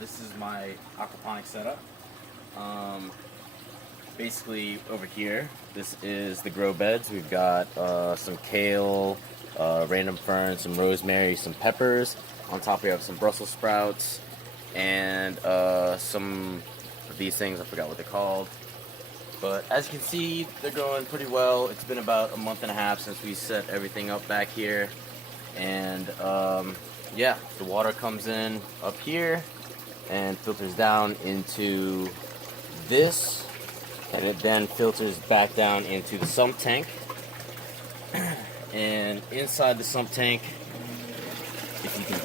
This is my aquaponic setup. Basically over here, this is the grow beds. We've got some kale, random ferns, some rosemary, some peppers. On top we have some Brussels sprouts and some of these things, I forgot what they're called. But as you can see, they're growing pretty well. It's been about a month and a half since we set everything up back here. And yeah, the water comes in up here and filters down into this, and it then filters back down into the sump tank. And inside the sump tank, if you can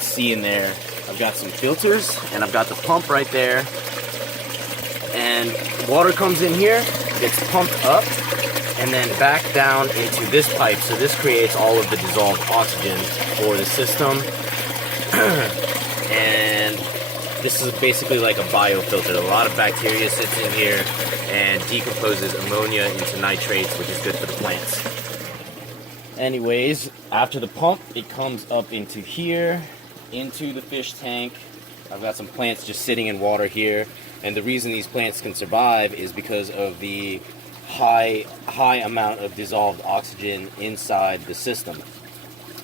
see in there, I've got some filters and I've got the pump right there. And water comes in here, gets pumped up, and then back down into this pipe. So this creates all of the dissolved oxygen for the system. And this is basically like a biofilter. A lot of bacteria sits in here and decomposes ammonia into nitrates, which is good for the plants. Anyways, after the pump, it comes up into here, into the fish tank. I've got some plants just sitting in water here. And the reason these plants can survive is because of the high amount of dissolved oxygen inside the system.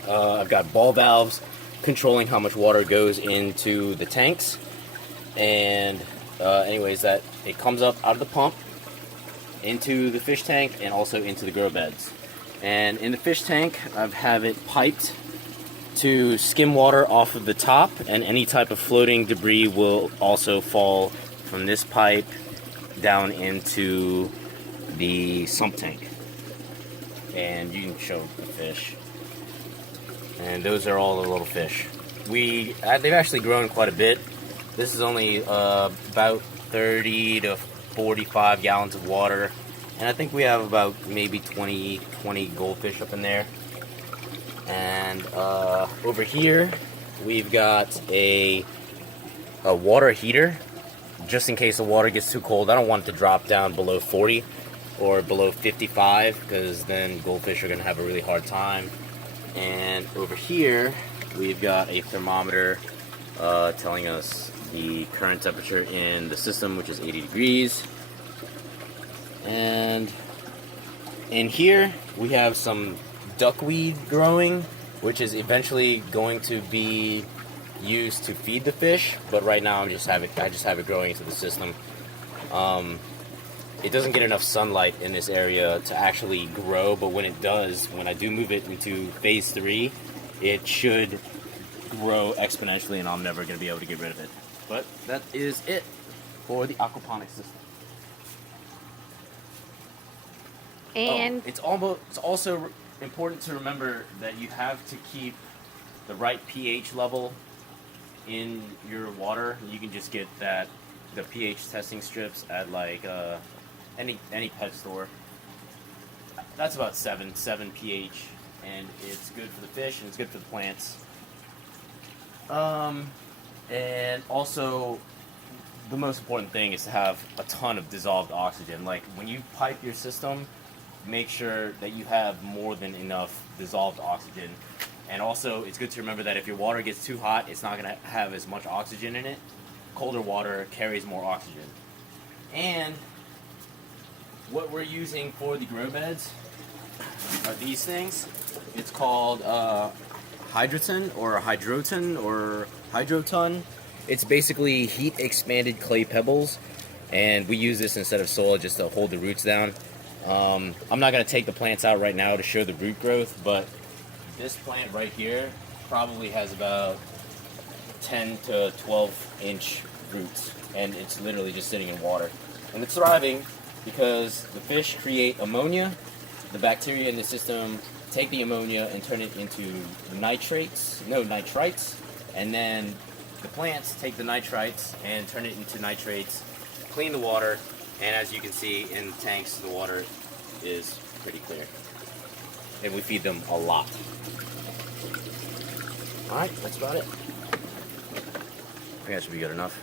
I've got ball valves controlling how much water goes into the tanks. And anyways, that it comes up out of the pump into the fish tank and also into the grow beds. And in the fish tank, I have it piped to skim water off of the top, and any type of floating debris will also fall from this pipe down into the sump tank. And you can show the fish. And those are all the little fish. They've actually grown quite a bit. This is only about 30 to 45 gallons of water. And I think we have about maybe 20 goldfish up in there. And over here, we've got a water heater, just in case the water gets too cold. I don't want it to drop down below 40 or below 55, because then goldfish are going to have a really hard time. And over here, we've got a thermometer telling us the current temperature in the system, which is 80 degrees. And in here, we have some duckweed growing, which is eventually going to be used to feed the fish. But right now, I just have it growing into the system. It doesn't get enough sunlight in this area to actually grow, but when it does, when I do move it into phase 3, it should grow exponentially, and I'm never going to be able to get rid of it. But that is it for the aquaponics system. And it's also important to remember that you have to keep the right pH level in your water. You can just get the pH testing strips at like any pet store. That's about 7 pH, and it's good for the fish and it's good for the plants. And also, the most important thing is to have a ton of dissolved oxygen. Like when you pipe your system, make sure that you have more than enough dissolved oxygen. And also, it's good to remember that if your water gets too hot, it's not going to have as much oxygen in it. Colder water carries more oxygen. And what we're using for the grow beds are these things. It's called Hydroton or Hydroton or Hydroton. It's basically heat expanded clay pebbles, and we use this instead of soil just to hold the roots down. I'm not going to take the plants out right now to show the root growth, but this plant right here probably has about 10 to 12 inch roots, and it's literally just sitting in water. And it's thriving because the fish create ammonia. The bacteria in the system take the ammonia and turn it into nitrites, and then the plants take the nitrites and turn it into nitrates, clean the water, and as you can see in the tanks, the water is pretty clear. And we feed them a lot. Alright, that's about it. I think that should be good enough.